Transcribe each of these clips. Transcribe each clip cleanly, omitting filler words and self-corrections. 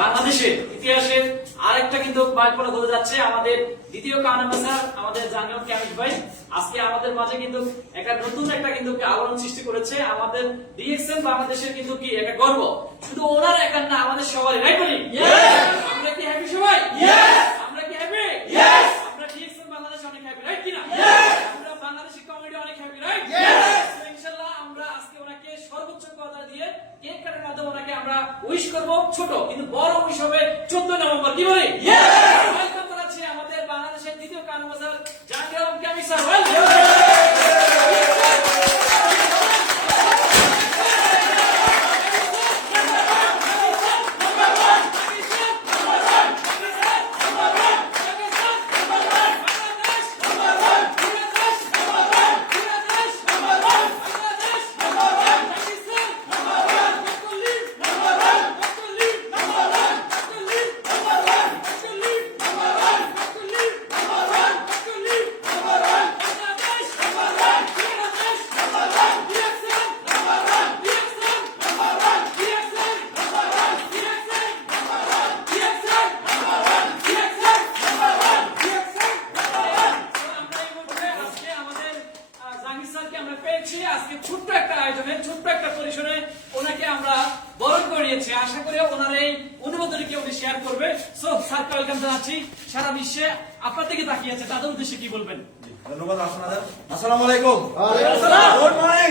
বাংলাদেশের ইতিহাসের আরেকটা কিন্তু মাইলফলক হতে যাচ্ছে। আমাদের দ্বিতীয় কাউন্সিলর আমাদের জানিও কামিল ভাই আজকে আমাদের মাঝে কিন্তু একটা নতুন একটা কিন্তু আলোড়ন সৃষ্টি করেছে। আমাদের ডিএক্সএম বাংলাদেশের কিন্তু কি একটা গর্ব, শুধু ওনার একার না, আমাদের সবারই, রাইট বলি? আমরা কি হ্যাপি সবাই? আমরা কি হ্যাপি? আমরা ডিএক্সএম বাংলাদেশ অনেক হ্যাপি, রাইট কিনা? আমরা বাংলাদেশি কমিউনিটি অনেক হ্যাপি, রাইট? ইনশাআল্লাহ আমরা আজকে ওনাকে সর্বোচ্চ কথা দিয়ে কেক কাটার মাধ্যমে ওনাকে আমরা উইশ করব। ছোট কিন্তু বড় উইশ হবে 14 নভেম্বর, কি বলি? ওয়েলকাম করাচ্ছি আমাদের বাংলাদেশের দ্বিতীয় কাউন্সিলর জাকির কামিল স্যার। আজকে ছোট্ট একটা আয়োজনে, ছোট্ট একটা পরিসরে ওনাকে আমরা বরণ করিয়েছি। আশা করি ওনার এই অনুমোদনকে উনি শেয়ার করবে। সো স্যার ওয়েলকাম জানাচ্ছি। সারা বিশ্বে আপনার দিকে তাকিয়ে আছে, তাদের উদ্দেশ্যে কি বলবেন? ধন্যবাদ আপনাদের। আসসালামু আলাইকুম। Good morning.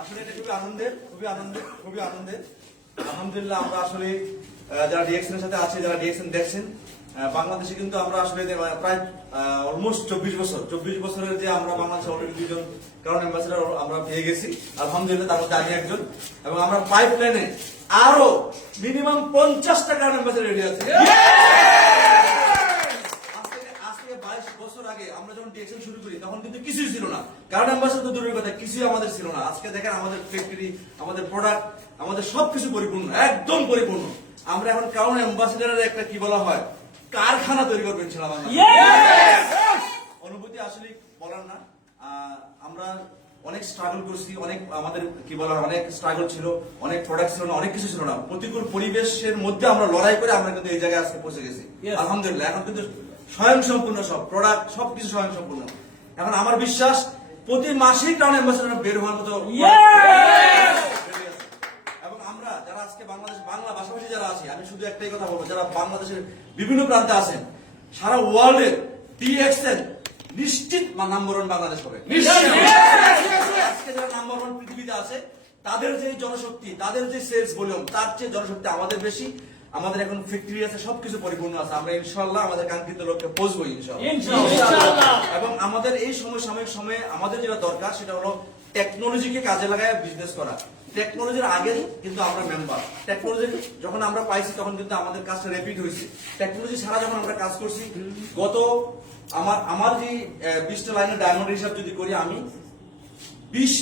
আসলে এটা খুবই আনন্দের। আলহামদুলিল্লাহ আমরা আসলে যারা ডিএক্সএন এর সাথে আছে, যারা ডিএক্সএন দেখছেন, বাংলাদেশে কিন্তু আমরা আসলে প্রায় অলমোস্ট 24 বছরের যে আমরা বাংলাদেশে অলরেডি 2 জন কারণ অ্যাম্বাসেডর আমরা পেয়ে গেছি আলহামদুলিল্লাহ, তার মধ্যে আমি একজন। এবং আমরা পাইপলাইনে আরো মিনিমাম 50টা কারণ অ্যাম্বাসেডর রেডি আছে। আজকে 22 বছর আগে আমরা যখন ডিএক্সএন শুরু করি তখন কিন্তু কিছুই ছিল না, কারণ অ্যাম্বাসেডর তো দূরের কথা, কিছুই আমাদের ছিল না। আজকে দেখেন আমাদের ফ্যাক্টরি, আমাদের প্রোডাক্ট, আমাদের সবকিছু পরিপূর্ণ, একদম পরিপূর্ণ। আমরা এখন কারণ অ্যাম্বাসেডরের একটা কি বলা হয় কারখানা তৈরি করবেন ইনশাআল্লাহ। অনুভূতি আসলে বলার না। আমরা অনেক স্ট্রাগল করছি, অনেক আমাদের কি বলা হয় অনেক স্ট্রাগল ছিল, অনেক প্রোডাক্ট ছিল না, অনেক কিছু ছিল না। প্রতিকূল পরিবেশের মধ্যে আমরা লড়াই করে আমরা কিন্তু এই জায়গায় আজকে পৌঁছে গেছি আলহামদুলিল্লাহ। এখন কিন্তু স্বয়ংসম্পূর্ণ, সব প্রোডাক্ট সবকিছু স্বয়ংসম্পূর্ণ। এখন আমার বিশ্বাস প্রতি মাসেই টাউন অ্যাম্বাসেডর বের হওয়ার মতো। এবং আমরা যারা আজকে বাংলা ভাষাভাষী যারা আছি, আমি শুধু একটাই কথা বলবো, যারা বাংলাদেশের বিভিন্ন প্রান্তে আছেন, সারা ওয়ার্ল্ডের ডিএক্সএন নিশ্চিত নাম্বার 1 বাংলাদেশ হবে। আজকে যারা নাম্বার 1 পৃথিবীতে আছে, তাদের যে জনশক্তি, তাদের যে সেলস ভলিউম, তার চেয়ে জনশক্তি আমাদের বেশি। আমাদের এখন ফ্যাক্টরি আছে, সবকিছু পরিপূর্ণ আছে। আমরা ইনশাআল্লাহ আমাদের কাঙ্ক্ষিত লক্ষ্যে পৌঁছবো ইনশাআল্লাহ। এবং আমাদের এই সাময়িক সময়ে আমাদের যেটা দরকার সেটা হলো টেকনোলজিকে কাজে লাগায় বিজনেস করা। টেকনোলজির আগে কিন্তু আমরা মেম্বার, টেকনোলজি যখন আমরা পাইছি তখন কিন্তু আমাদের কাজটা র্যাপিড হয়েছে। টেকনোলজি ছাড়া যখন আমরা কাজ করছি, গত আমার যে 20টা লাইনের ডায়মন্ড হিসাব যদি করি, আমি 22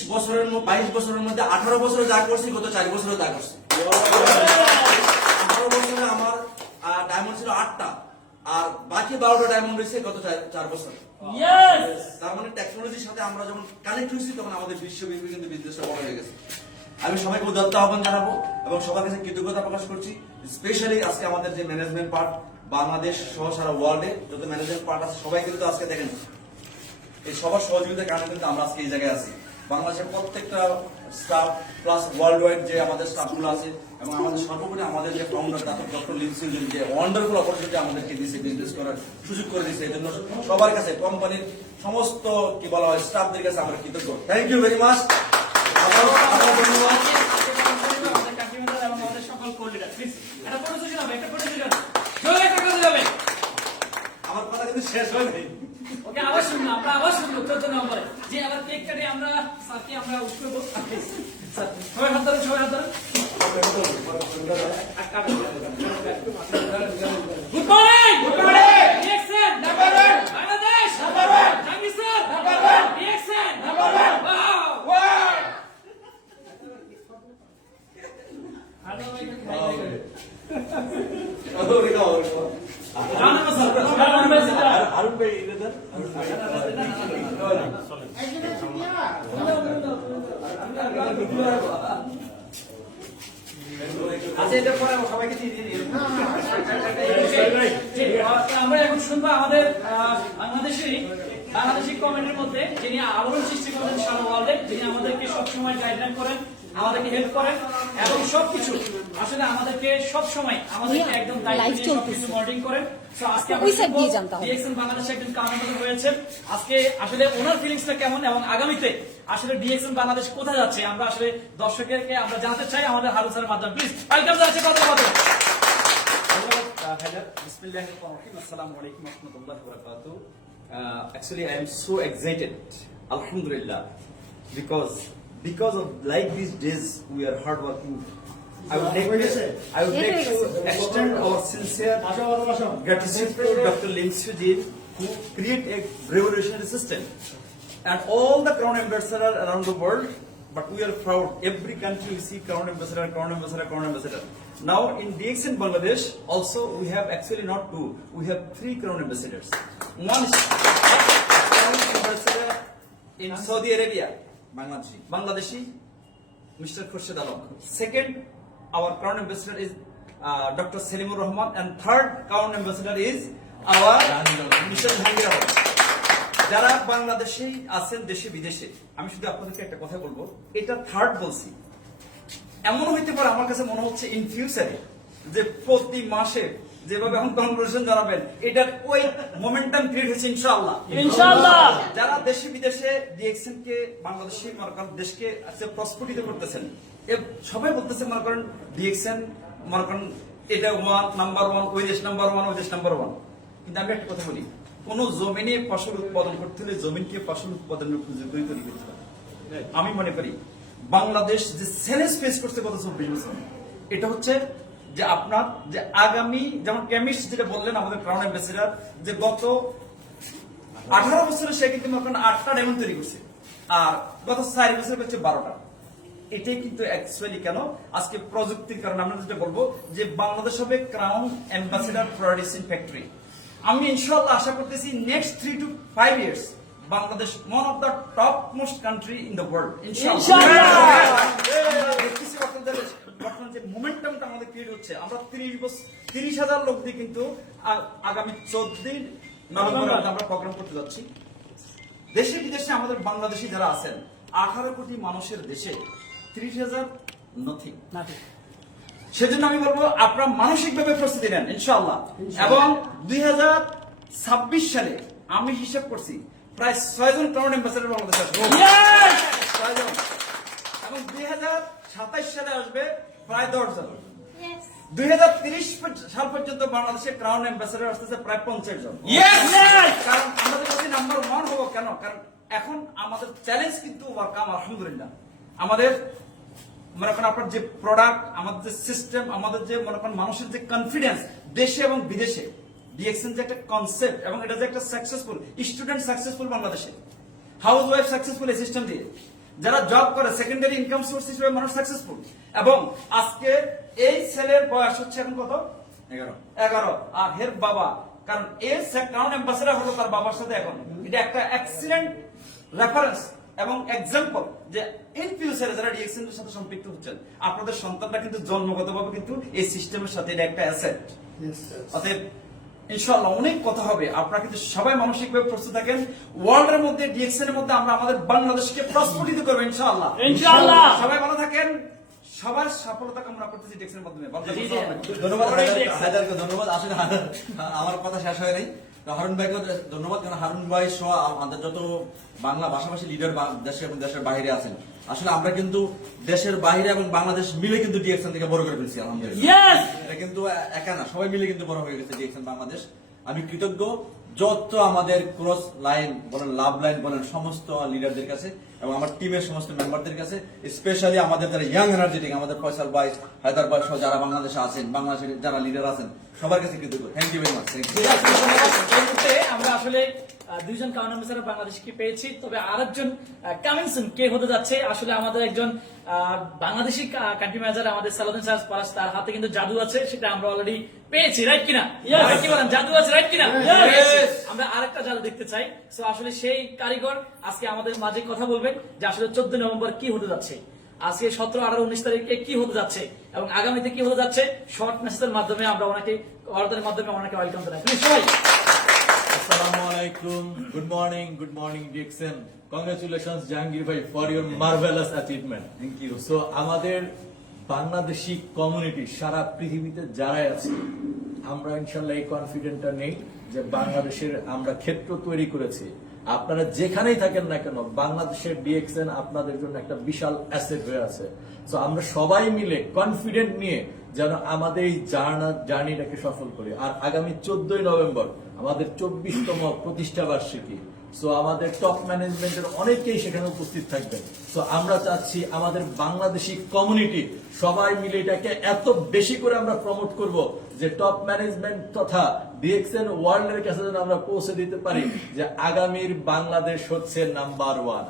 বছরের মধ্যে 18 বছরে যা করছি, গত 4 বছরে যা করছি। 18 বছরে আমার ডায়মন্ড ছিল 8টা, আর বাকি 12টা ডায়মন্ড হয়েছে গত 4 বছর। তার মানে টেকনোলজির সাথে আমরা যখন কানেক্ট হয়েছি তখন আমাদের বিশ্বব্যাপী কিন্তু বিজনেসটা বড় হয়ে গেছে। আমি সবাইকে উদাত্ত আহ্বান জানাবো এবং সবার কাছে কৃতজ্ঞতা প্রকাশ করছি। স্পেশালি আজকে আমাদের যে ম্যানেজমেন্ট পার্ট, বাংলাদেশ সহ সারা ওয়ার্ল্ডে যত ম্যানেজমেন্ট পার্ট আছে, সবাই কিন্তু আজকে দেখেন এই সবার সহযোগিতার কারণে কিন্তু আমরা আজকে এই জায়গায় আছি। বাংলাদেশের প্রত্যেকটা স্টাফ প্লাস ওয়ার্ল্ড ওয়াইড যে আমাদের স্টাফগুলো আছে, এবং আমাদের সর্বোপরি আমাদের যে ফাউন্ডার ডক্টর লিনসিল যে ওয়ান্ডারফুল অপরচুনিটি আমাদেরকে দিয়েছে, বিজনেস করার সুযোগ করে দিয়েছে, এই জন্য সবার কাছে, কোম্পানির সমস্ত কি বলা হয় স্টাফদের কাছে আমরা কৃতজ্ঞ। Thank you very much. আমার কথা কিন্তু শেষ হয় নাই। ওকে, আবার শুনুন, আমরা আবার শুনবো 14 নম্বরে যে আবার কেক কাটে আমরা স্যারকে আমরা উইশ করব। স্যার সবাই হাত ধরুন, সবাই হাত ধরুন। Good morning. DXN number 1 Bangladesh, number 1 Jahangir sir, number 1 DXN, number 1 wow. Hello ভাই, খাই খাই আরুন ভাই আচ্ছা এটার পরে সবাইকে দিয়ে দিন। আমরা এখন শুনবো আমাদের বাংলাদেশি কমেন্টের মধ্যে যিনি আলোড়ন সৃষ্টি করেন সারা ওয়ার্ল্ডে, যিনি আমাদেরকে সবসময় গাইডলাইন করেন, আমাদেরকে হেল্প করেন এবং সবকিছু আসলে আমাদেরকে সবসময় আমাদেরকে একদম দায়িত্ব নিয়ে সবকিছু মনিটরিং করেন। So, আজকে আমরা ডিএক্সএন বাংলাদেশে একজন কাউন্টার হয়েছে। আজকে আসলে ওনার ফিলিংসটা কেমন এবং আগামীতে আসলে ডিএক্সএন বাংলাদেশ কোথায় যাচ্ছে আমরা আসলে দর্শকদেরকে আমরা জানাতে চাই আমাদের হারুন স্যারের মাধ্যমে। প্লিজ ওয়েলকাম যাচ্ছে কথা বলতে। Actually, I am so excited, Alhamdulillah, because of like these days we are hardworking. I would like to extend our sincere gratitude to Dr. Lim Sujit, who create a revolutionary system, and all the crown ambassadors around the world. But we are proud. Every country we see crown ambassador, crown ambassador, crown ambassador. Now in DXN Bangladesh, also we have actually not two, we have 3 crown ambassadors. One is crown ambassador in Saudi Arabia, Bangladeshi, Mr. Khurshid Alam. Second, our crown ambassador is Dr. Salimur Rahman, and third crown ambassador is our Mr. Jahangir Alam. যারা বাংলাদেশে আছেন দেশে বিদেশে, আমি শুধু আপনাদেরকে একটা কথা বলবো, এটা থার্ড বলছি। এমন হইতে পারে আমার কাছে মনে হচ্ছে ইন ফিউচারে যে প্রতি মাসে যেভাবে এখন কনগ্রেশন জানাবেন, এটার ওই মোমেন্টাম ক্রিয়েট হচ্ছে ইনশাআল্লাহ। যারা দেশে বিদেশে ডিএক্সএন কে বাংলাদেশি মনে করেন দেশকে প্রস্ফুটিত করতেছেন, সবাই বলতেছে মনে করেন ডিএক্সএন মনে করেন এটা নাম্বার 1, ওই দেশ নাম্বার 1, ওই দেশ নাম্বার 1। কিন্তু আমি একটা কথা বলি, কোন জমিনে ফসল উৎপাদন করতে হলে জমিনকে ফসল উৎপাদনের উপযোগী তৈরি করতে হবে। আমি মনে করি বাংলাদেশ যে চ্যালেঞ্জ ফেস করছে গত 24 বছর, এটা হচ্ছে যে আপনার যে আগামী, যেমন কেমিস্ট যেটা বললেন আমাদের ক্রাউন অ্যাম্বাসেডর, যে গত 18 বছরে সে কিন্তু 8টা ডায়মন্ড তৈরি করছে, আর গত 4 বছরে করছে 12টা। এটাই কিন্তু অ্যাকচুয়ালি কেন আজকে প্রযুক্তির কারণে আমরা যেটা বলবো যে বাংলাদেশ হবে ক্রাউন অ্যাম্বাসেডর প্রোডাকশন ফ্যাক্টরি। আমি ইনশাআল্লাহ আশা করতেছি next 3 to 5 years Bangladesh one of the top most country in the world ইনশাআল্লাহ। বর্তমান যে মোমেন্টামটা আমাদের ক্রিয়েট হচ্ছে, আমরা 30,000 লোক দিয়ে কিন্তু আগামী 14 নভেম্বর আমরা প্রোগ্রাম করতে যাচ্ছি। দেশে বিদেশে আমাদের বাংলাদেশি যারা আছেন, 18 কোটি মানুষের দেশে 30,000 নথিং। সেজন্য আমি বলবো আপনারা মানসিকভাবে প্রস্তুতি নেন ইনশাআল্লাহ। এবং 2026 সালে আমি হিসাব করছি প্রায় 6 জন ক্রাউন অ্যাম্বাসেডর বাংলাদেশে আসবে, 6 জন। এবং 2027 সালে আসবে প্রায় 10 জন। 2030 সাল পর্যন্ত বাংলাদেশে ক্রাউন অ্যাম্বাসেডর আসতেছে প্রায় 50 জন। কারণ আমাদের কাছে নাম্বার 1 হবো কেন? কারণ এখন আমাদের চ্যালেঞ্জ কিন্তু ওয়ার্কাম আলহামদুলিল্লাহ। আমাদের মনে করেন আপনার যে প্রোডাক্ট, আমাদের যে সিস্টেম, আমাদের যে মনে করেন মানুষের যে কনফিডেন্স দেশে এবং বিদেশে, ডিএক্সএন যে একটা কনসেপ্ট এবং এটা যে একটা সাকসেসফুল স্টুডেন্ট, সাকসেসফুল বাংলাদেশে, হাউস ওয়াইফ সাকসেসফুল এই সিস্টেম দিয়ে, যারা জব করে সেকেন্ডারি ইনকাম সোর্স হিসেবে মানুষ সাকসেসফুল। এবং আজকে এই ছেলের বয়স হচ্ছে এখন কত? 11। আর হের বাবা, কারণ এই ক্রাউন অ্যাম্বাসেডর হলো তার বাবার সাথে এখন, এটা একটা এক্সিলেন্ট রেফারেন্স এবং এক্সাম্পল যে ইন ফিউচারে যারা ডিএক্সএন এর সাথে সম্পৃক্ত হচ্ছেন, আপনাদের সন্তানরা কিন্তু জন্মগতভাবে কিন্তু এই সিস্টেমের সাথে এটা একটা অ্যাসেট। অতএব ইনশাআল্লাহ অনেক কথা হবে। আপনারা কিন্তু সবাই মানসিকভাবে প্রস্তুত থাকেন। ওয়ার্ল্ডের মধ্যে ডিএক্সএন এর মধ্যে আমরা আমাদের বাংলাদেশকে প্রস্ফুটিত করব ইনশাআল্লাহ। সবাই ভালো থাকেন, সবার সফলতা কামনা করতেছি ডিএক্সএন এর মাধ্যমে। ধন্যবাদ হায়দারকে, ধন্যবাদ। আসলে আমার কথা শেষ হয় নাই, হারুন ভাইকে ধন্যবাদ, কারণ হারুন ভাই সহ আমাদের যত বাংলা ভাষাভাষী লিডার দেশে এবং দেশের বাইরে আছেন, আসলে আমরা কিন্তু দেশের বাইরে এবং বাংলাদেশ মিলে কিন্তু ডিএক্সএন থেকে বড় করে ফেলছি আলহামদুলিল্লাহ। এটা কিন্তু একা না, সবাই মিলে কিন্তু বড় হয়ে গেছে ডিএক্সএন বাংলাদেশ। আমি কৃতজ্ঞ যত আমাদের ক্রস লাইন বলেন, লাভ লাইন বলেন, সমস্ত লিডারদের কাছে এবং আমার টিমের সমস্ত মেম্বারদের কাছে, স্পেশালি আমাদের যারা ইয়াং এনার্জেটিক, আমাদের ফয়সাল ভাই, হায়দার ভাই সহ যারা বাংলাদেশে আছেন, বাংলাদেশের যারা লিডার আছেন, সবার কাছে কৃতজ্ঞ। Thank you very much. আমরা আসলে 2 জন ক্রাউন অ্যাম্বাসেডর বাংলাদেশকে পেয়েছি, তবে আরেকজন কামিং সুন কে হতে যাচ্ছে আসলে আমাদের একজন বাংলাদেশি কান্ট্রি ম্যানেজার আমাদের সালাউদ্দিন সাহেব পরাশ, তার হাতে কিন্তু জাদু আছে, সেটা আমরা অলরেডি পেয়েছি, রাইট কিনা? কি বলেন, জাদু আছে রাইট কিনা? আমরা আরেকটা জাদু দেখতে চাই। সো আসলে সেই কারিগর আজকে আমাদের মাঝে কথা বলবেন যে আসলে 14 নভেম্বর কি হতে যাচ্ছে। আজকে 17, 18, 19 তারিখে কি হতে যাচ্ছে এবং আগামীতে কি হতে যাচ্ছে শর্ট মেসেজের মাধ্যমে আমরা ওনাকে অর্ডারের মাধ্যমে ওনাকে ওয়েলকাম জানাই। প্লিজ সবাই Assalamualaikum. Good morning, Dixon. Congratulations, Jahangir bhai, for your marvelous achievement. Thank you. So, আমাদের বাংলাদেশি কমিউনিটি সারা পৃথিবীতে যারাই আছে, আমরা ইনশাল্লাহ এই কনফিডেন্টটা নেই যে বাংলাদেশের আমরা ক্ষেত্র তৈরি করেছি। আপনারা যেখানেই থাকেন না কেন, বাংলাদেশের ডিএক্সএন আপনাদের জন্য একটা বিশাল অ্যাসেট হয়ে আছে। তো আমরা সবাই মিলে কনফিডেন্ট নিয়ে যেন আমাদের এই জার্নিটাকে সফল করি। আর আগামী 14ই নভেম্বর আমাদের 24তম প্রতিষ্ঠা বার্ষিকী। সো আমাদের টপ ম্যানেজমেন্টের অনেকেই সেখানে উপস্থিত থাকবেন। সো আমরা চাচ্ছি আমাদের বাংলাদেশি কমিউনিটি সবাই মিলে এটাকে এত বেশি করে আমরা প্রমোট করব যে টপ ম্যানেজমেন্ট তথা ডিএক্সএন ওয়ার্ল্ড এর কাছে যেন আমরা পৌঁছে দিতে পারি যে আগামীর বাংলাদেশ হচ্ছে নাম্বার 1।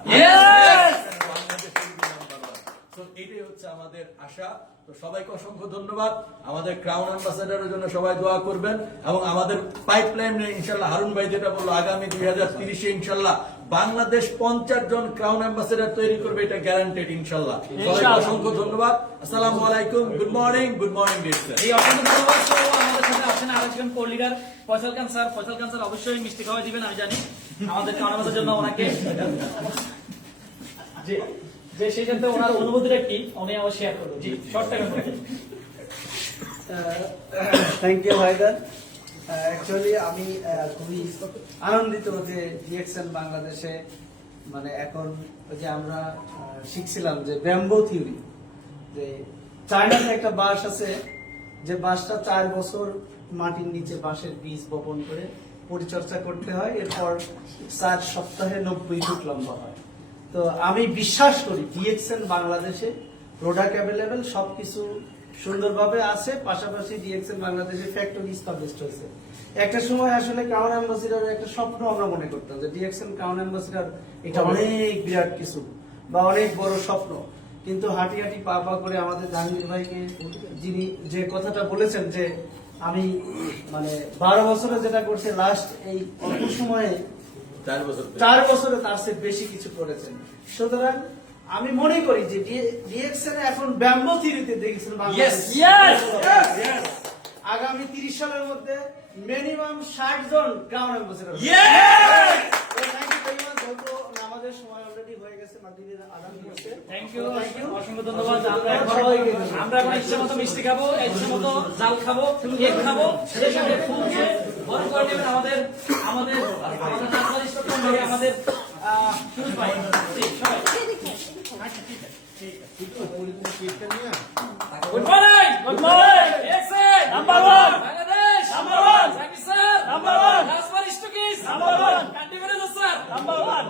তো এটাই হচ্ছে আমাদের আশা। তো সবাইকে অসংখ্য ধন্যবাদ। আমাদের ক্রাউন অ্যাম্বাসেডারের জন্য সবাই দোয়া করবেন এবং আমাদের পাইপলাইনে ইনশাল্লাহ হারুন ভাই যেটা বললো আগামী 2030-এ ইনশাল্লাহ বাংলাদেশ 50 জন ক্রাউন অ্যাম্বাসেডার তৈরি করবে, এটা গ্যারান্টেড ইনশাল্লাহ। সবাইকে অসংখ্য ধন্যবাদ। আসসালামু আলাইকুম, গুড মর্নিং ডিয়ার। এই অসংখ্য ধন্যবাদ। তো আমাদের সাথে আছেন আরেকজন কোর লিডার ফয়সাল খান স্যার। ফয়সাল খান স্যার অবশ্যই মিষ্টি খাওয়া দিবেন, আমি জানি আমাদের কানাবাসের জন্য ওনাকে যে সেই সাথে ওনার অনুভূতিটা কি উনি আবার শেয়ার করবো। জি, শর্ট টাইমের মধ্যে। Thank you ভাইদার। অ্যাকচুয়ালি আমি খুবই আনন্দিত যে ডিএক্সএন বাংলাদেশে মানে এখন যে আমরা শিখছিলাম যে ব্যাম্বো থিওরি, যে চায়নাতে একটা বাঁশ আছে যে বাঁশটা 4 বছর মাটির নিচে বাঁশের বীজ বপন করে পরিচর্যা করতে হয়, এরপর 4 সপ্তাহে 90 ফুট লম্বা হয়। তো আমি বিশ্বাস করি ডিএক্সএন বাংলাদেশে প্রোডাক্ট অ্যাভেলেবেল, সবকিছু সুন্দরভাবে আছে, পাশাপাশি ডিএক্সএন বাংলাদেশে ফ্যাক্টরি এস্টাবলিশড হয়েছে। একটা সময় আসলে ক্রাউন অ্যাম্বাসিডারের একটা স্বপ্ন আমরা মনে করতাম যে ডিএক্সএন ক্রাউন অ্যাম্বাসিডার এটা অনেক বিরাট কিছু বা অনেক বড় স্বপ্ন, কিন্তু হাঁটি হাঁটি পা পা করে আমাদের জাহাঙ্গীর ভাইকে যিনি যে কথাটা বলেছেন যে আমি মানে 12 বছরে যেটা করছে লাস্ট এই অল্প সময়ে 4 বছরে তার চেয়ে বেশি কিছু করেছেন। সুতরাং আমি মনে করি যে ডিএক্সএন এখন ব্যাম্বো থিওরিতে দেখেছেন আগামী 30 সালের মধ্যে মিনিমাম 60 জন ক্রাউন অ্যাম্বাসেডর। আমাদের সময় অলরেডি হয়ে গেছে, মাগরিবের আযান হচ্ছে। থ্যাংক ইউ, অসংখ্য ধন্যবাদ। আমরা এখন ইচ্ছে মতো মিষ্টি খাবো, ইচ্ছে মতো জাল খাবো, কেক খাবো, সেই সাথে ফুলকে বড় করে নেবেন আমাদের আমাদের সুরজ ভাই। সবাই good morning Excel number 1 Bangladesh number 1 Zakir sir number 1 Rajbari stockist number 1 কান্টিভেল sir number 1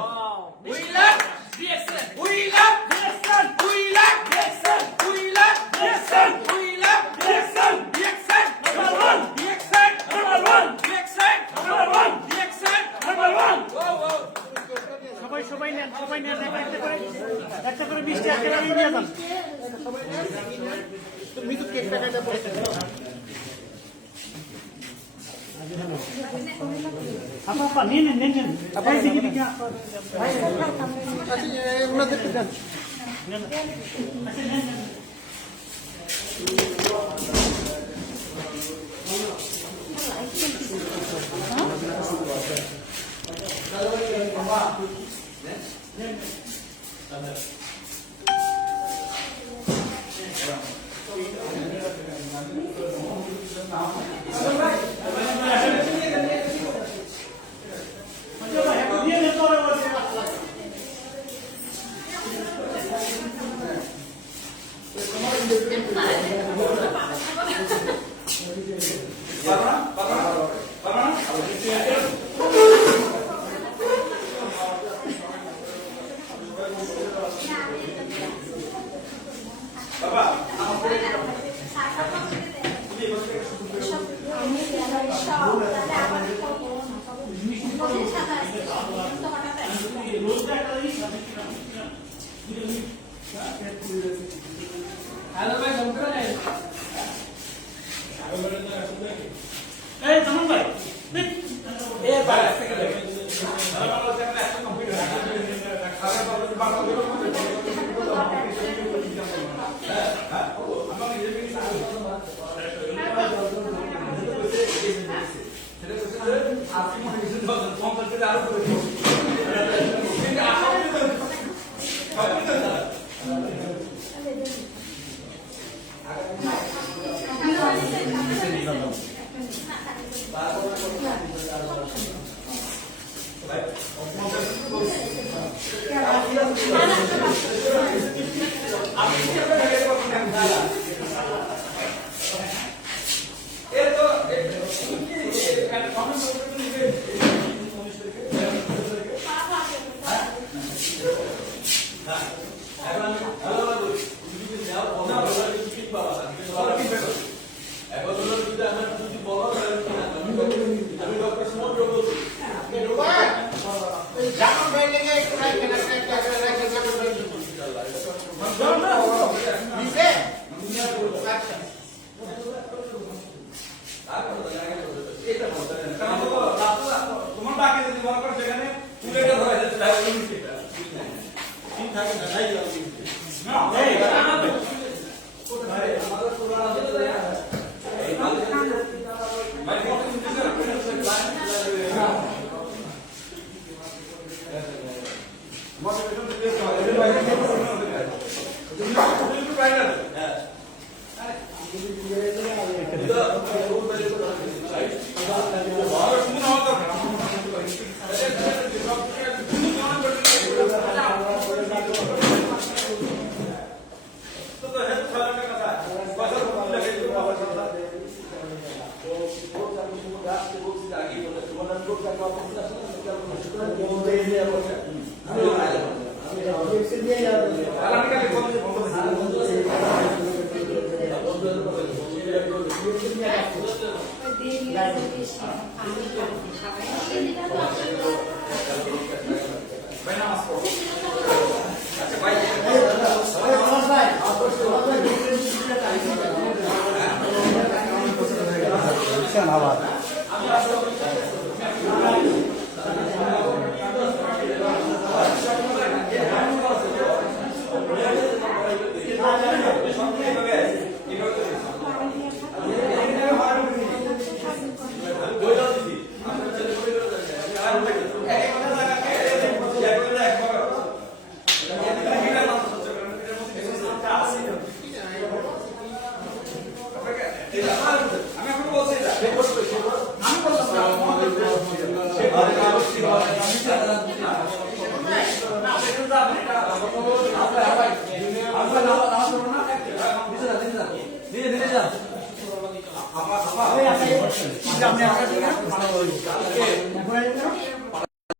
we love DXL we love DXL we love DXL we love DXL we love DXL DXL number 1 DXL number 1 DXL number 1 DXL number 1 সবাই নেন একটা করে মিষ্টি একটা করে নিয়ে যান। তুমি তো কেক কাটাটা বলতে আপা নেন আপা দেখি দেখি ওনাদের তো যান হ্যালো ভাই, কেমন আছেন? এই জামান ভাই এ ভাই একটা আপনি